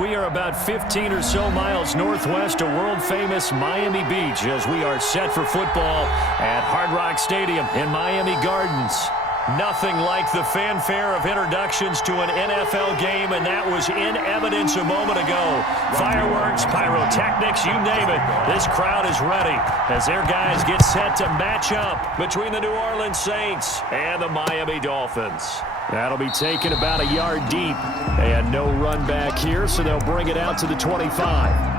We are about 15 or so miles northwest of world-famous Miami Beach as we are set for football at Hard Rock Stadium in Miami Gardens. Nothing like the fanfare of introductions to an NFL game, and that was in evidence a moment ago. Fireworks, pyrotechnics, you name it. This crowd is ready as their guys get set to match up between the New Orleans Saints and the Miami Dolphins. That'll be taken about a yard deep, and no run back here, so they'll bring it out to the 25.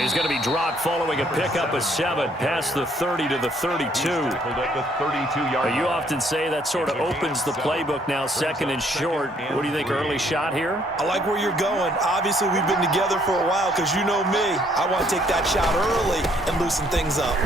He's going to be dropped following a pickup of 7 past the 30 to the 32. You often say that sort of opens the playbook now, second and short. What do you think, early shot here? I like where you're going. Obviously, we've been together for a while because you know me. I want to take that shot early and loosen things up.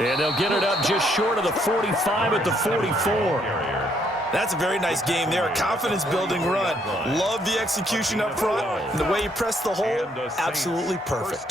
And they'll get it up just short of the 45 at the 44. That's a very nice game there. A confidence-building run. Love the execution up front. And the way he pressed the hole, absolutely perfect.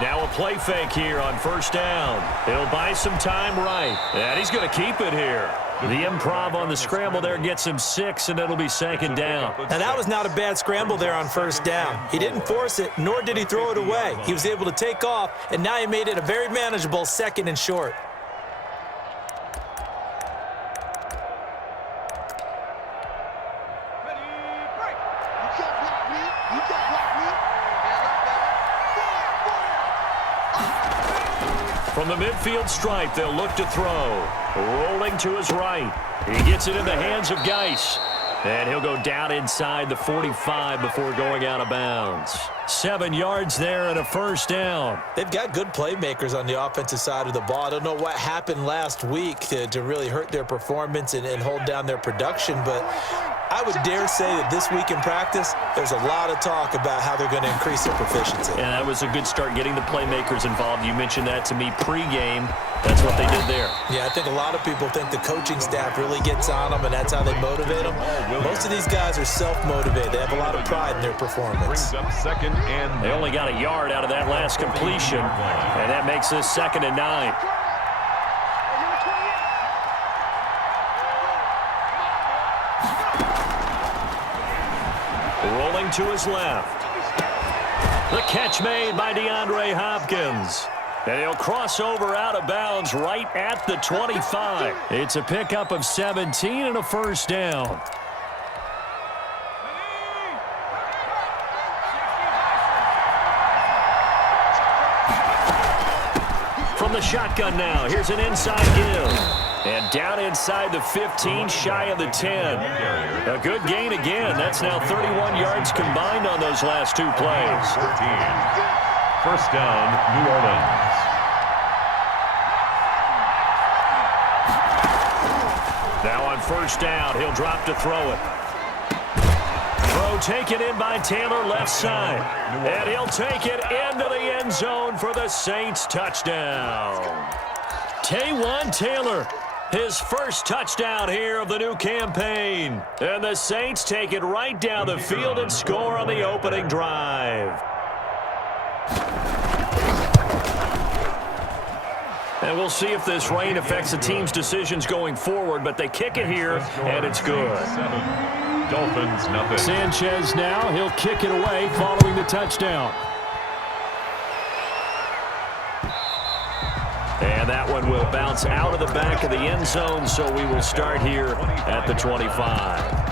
Now a play fake here on first down. He'll buy some time right. And he's going to keep it here. The improv on the scramble there gets him 6, and it'll be second down. Now that was not a bad scramble there on first down. He didn't force it, nor did he throw it away. He was able to take off, and now he made it a very manageable second and short. From the midfield stripe, they'll look to throw. Rolling to his right. He gets it in the hands of Geis. And he'll go down inside the 45 before going out of bounds. 7 yards there and a first down. They've got good playmakers on the offensive side of the ball. I don't know what happened last week to really hurt their performance and hold down their production, but I would dare say that this week in practice, there's a lot of talk about how they're going to increase their proficiency. And that was a good start getting the playmakers involved. You mentioned that to me pregame. That's what they did there. Yeah, I think a lot of people think the coaching staff really gets on them, and that's how they motivate them. Most of these guys are self-motivated. They have a lot of pride in their performance. They only got a yard out of that last completion, and that makes this 2nd and 9. Rolling to his left. The catch made by DeAndre Hopkins. And he'll cross over out of bounds right at the 25. It's a pickup of 17 and a first down. From the shotgun now, here's an inside give. And down inside the 15, shy of the 10. A good gain again. That's now 31 yards combined on those last 2 plays. First down, New Orleans. Now on first down, he'll drop to throw it. Throw taken in by Taylor, left side. And he'll take it into the end zone for the Saints touchdown. Taywan Taylor, his first touchdown here of the new campaign. And the Saints take it right down the field and score on the opening drive. And we'll see if this rain affects the team's decisions going forward, but they kick it here, and it's good. Dolphins, nothing. Sanchez now, he'll kick it away following the touchdown. And that one one will bounce out of the back of the end zone, so we will start here at the 25.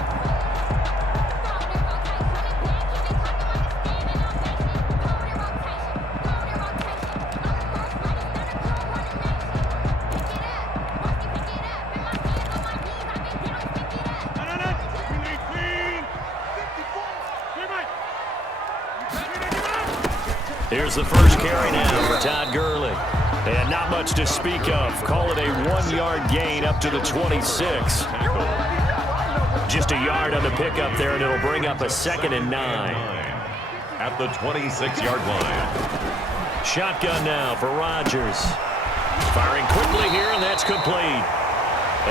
Here's the first carry now for Todd Gurley. And not much to speak of. Call it a 1-yard gain up to the 26. Just a yard on the pickup there, and it'll bring up a 2nd and 9. At the 26-yard line. Shotgun now for Rodgers. Firing quickly here, and that's complete.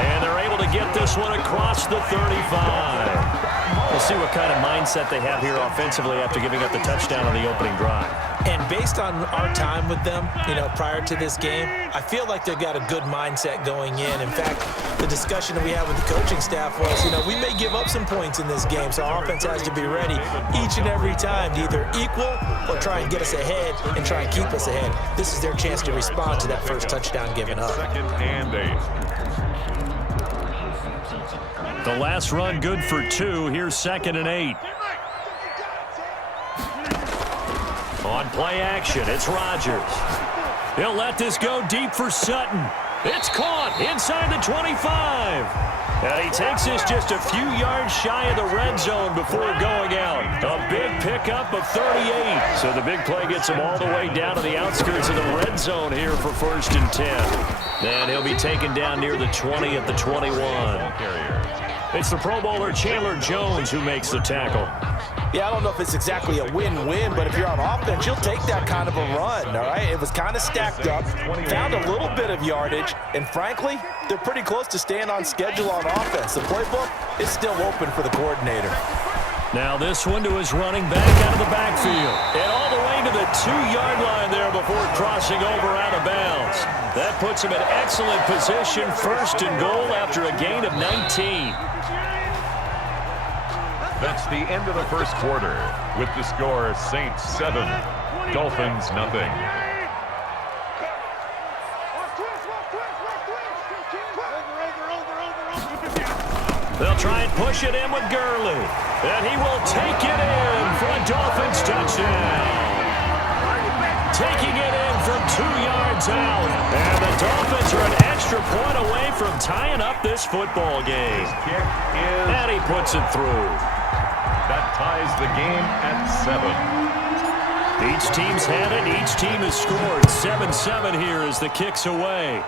And they're able to get this one across the 35. We'll see what kind of mindset they have here offensively after giving up the touchdown on the opening drive. And based on our time with them, prior to this game, I feel like they've got a good mindset going in. In fact, the discussion that we had with the coaching staff was, we may give up some points in this game, so our offense has to be ready each and every time to either equal or try and get us ahead and try and keep us ahead. This is their chance to respond to that first touchdown given up. 2nd and 8. The last run good for 2. Here's 2nd and 8. On play action, it's Rodgers. He'll let this go deep for Sutton. It's caught inside the 25. And he takes this just a few yards shy of the red zone before going out. A big pickup of 38. So the big play gets him all the way down to the outskirts of the red zone here for 1st and 10. And he'll be taken down near the 20 at the 21. It's the Pro Bowler Chandler Jones who makes the tackle. Yeah, I don't know if it's exactly a win-win, but if you're on offense, you'll take that kind of a run, all right? It was kind of stacked up, found a little bit of yardage, and frankly, they're pretty close to staying on schedule on offense. The playbook is still open for the coordinator. Now this one to his running back out of the backfield. And all the way to the 2-yard line there before crossing over out of bounds. That puts him in excellent position, 1st and goal after a gain of 19. That's the end of the first quarter. With the score, Saints 7, Dolphins nothing. They'll try and push it in with Gurley. And he will take it in for a Dolphins touchdown. Taking it in from 2 yards out. And the Dolphins are an extra point away from tying up this football game. And he puts it through. That ties the game at 7. Each team's had it. Each team has scored. 7-7 here as the kick's away.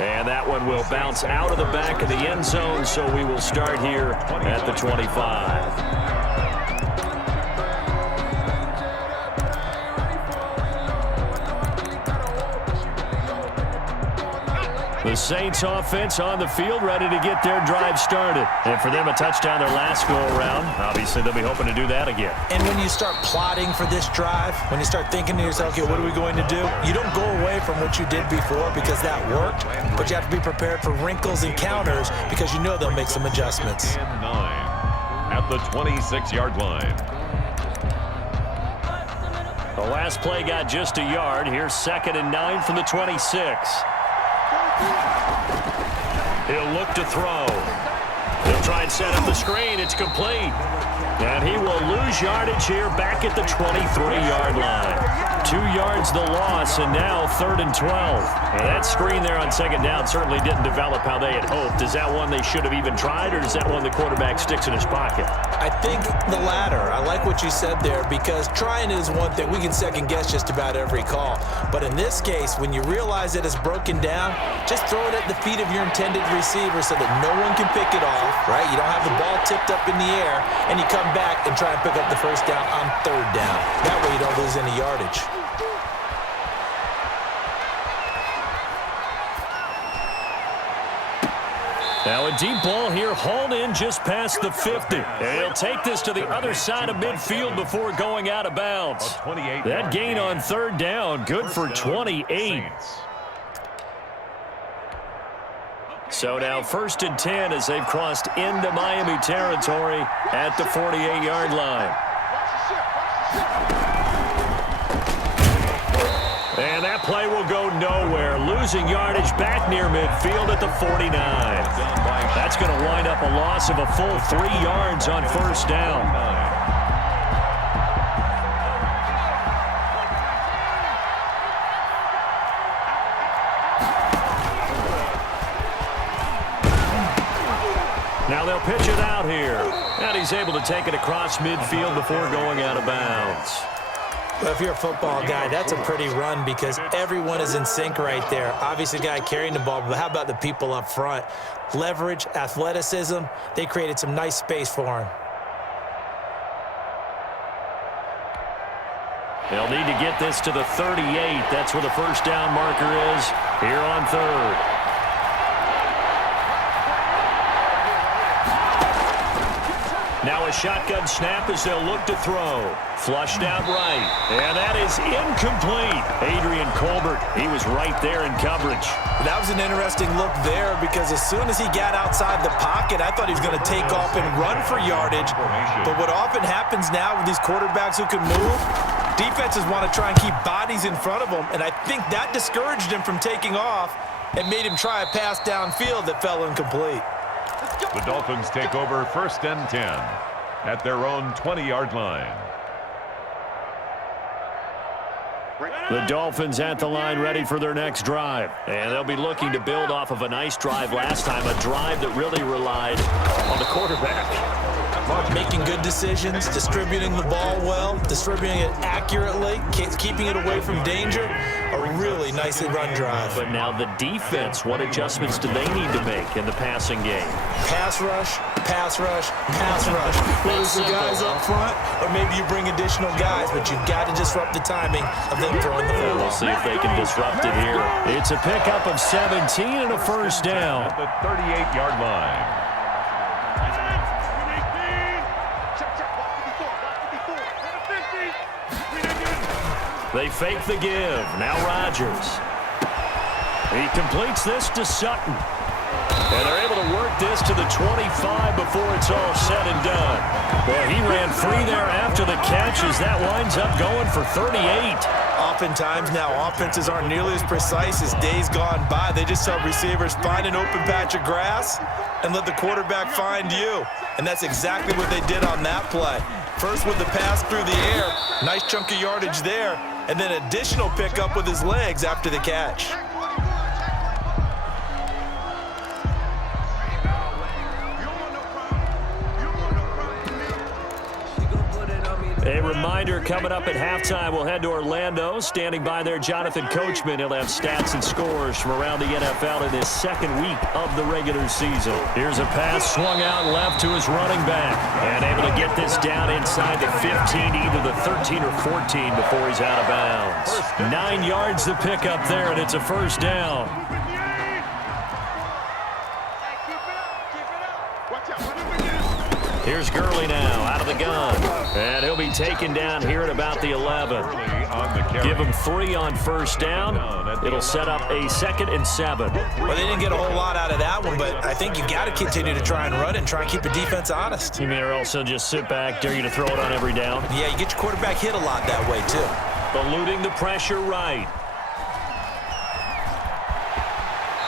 And that one will bounce out of the back of the end zone, so we will start here at the 25. The Saints offense on the field, ready to get their drive started. And for them, a touchdown their last go-around. Obviously, they'll be hoping to do that again. And when you start plotting for this drive, when you start thinking to yourself, okay, what are we going to do? You don't go away from what you did before because that worked, but you have to be prepared for wrinkles and counters because you know they'll make some adjustments. 9 at the 26-yard line. The last play got just a yard. Here's 2nd and 9 from the 26. He'll look to throw. He'll try and set up the screen. It's complete. And he will lose yardage here back at the 23-yard line. 2 yards the loss, and now 3rd and 12. Now that screen there on 2nd down certainly didn't develop how they had hoped. Is that one they should have even tried, or is that one the quarterback sticks in his pocket? I think the latter. I like what you said there because trying is one thing. We can second guess just about every call. But in this case, when you realize that it's broken down, just throw it at the feet of your intended receiver so that no one can pick it off, right? You don't have the ball tipped up in the air, and you come back and try and pick up the 1st down on 3rd down. That way you don't lose any yardage. Now a deep ball here, hauled in just past the 50. And he'll take this to the other side of midfield before going out of bounds. That gain on 3rd down, good for 28. So now 1st and 10 as they've crossed into Miami territory at the 48-yard line. And that play will go nowhere, losing yardage back near midfield at the 49. That's going to wind up a loss of a full 3 yards on first down. Now they'll pitch it out here. And he's able to take it across midfield before going out of bounds. Well, if you're a football guy, that's a pretty run because everyone is in sync right there. Obviously, the guy carrying the ball, but how about the people up front? Leverage, athleticism, they created some nice space for him. They'll need to get this to the 38. That's where the first down marker is here on third. Now a shotgun snap as they'll look to throw. Flushed out right. And that is incomplete. Adrian Colbert, he was right there in coverage. That was an interesting look there because as soon as he got outside the pocket, I thought he was going to take off and run for yardage. But what often happens now with these quarterbacks who can move, defenses want to try and keep bodies in front of them. And I think that discouraged him from taking off and made him try a pass downfield that fell incomplete. The Dolphins take over 1st and 10 at their own 20-yard line. The Dolphins at the line ready for their next drive. And they'll be looking to build off of a nice drive last time, a drive that really relied on the quarterback. Making good decisions, distributing the ball well, distributing it accurately, keeping it away from danger. A really nicely run drive. But now the defense, what adjustments do they need to make in the passing game? Pass rush, pass rush, pass rush. Whether it's the guys up front or maybe you bring additional guys, but you've got to disrupt the timing of them throwing the football. We'll see if they can disrupt it here. It's a pickup of 17 and a first down. At the 38-yard line. They fake the give. Now Rodgers. He completes this to Sutton. And they're able to work this to the 25 before it's all said and done. Well, he ran free there after the catch as that winds up going for 38. Oftentimes now offenses aren't nearly as precise as days gone by. They just tell receivers, find an open patch of grass and let the quarterback find you. And that's exactly what they did on that play. First with the pass through the air, nice chunk of yardage there, and then additional pickup with his legs after the catch. A reminder coming up at halftime, we'll head to Orlando. Standing by there, Jonathan Coachman. He'll have stats and scores from around the NFL in his second week of the regular season. Here's a pass swung out left to his running back. And able to get this down inside the 15, either the 13 or 14 before he's out of bounds. 9 yards to pick up there, and it's a first down. Here's Gurley now out of the gun. And he'll be taken down here at about the 11. Give him 3 on first down. It'll set up a 2nd and 7. Well, they didn't get a whole lot out of that one, but I think you got to continue to try and run and try and keep the defense honest. You mean also just sit back, dare you to throw it on every down? Yeah, you get your quarterback hit a lot that way, too. Eluding the pressure right.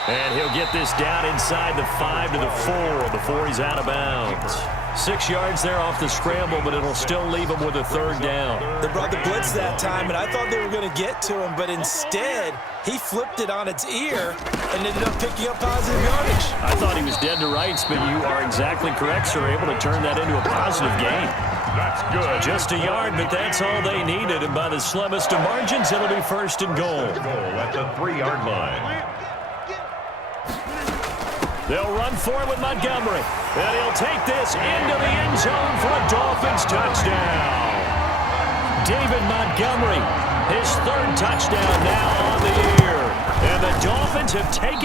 And he'll get this down inside the 5 to the 4 before he's out of bounds. 6 yards there off the scramble, but it'll still leave him with a 3rd down. They brought the blitz that time, and I thought they were going to get to him, but instead, he flipped it on its ear and ended up picking up positive yardage. I thought he was dead to rights, but you are exactly correct, sir. Able to turn that into a positive gain. That's good. Just a yard, but that's all they needed, and by the slimmest of margins, it'll be 1st and goal. Goal at the 3-yard line. They'll run for it with Montgomery. And he'll take this into the end zone for a Dolphins touchdown. David Montgomery, his 3rd touchdown now on the year. And the Dolphins have taken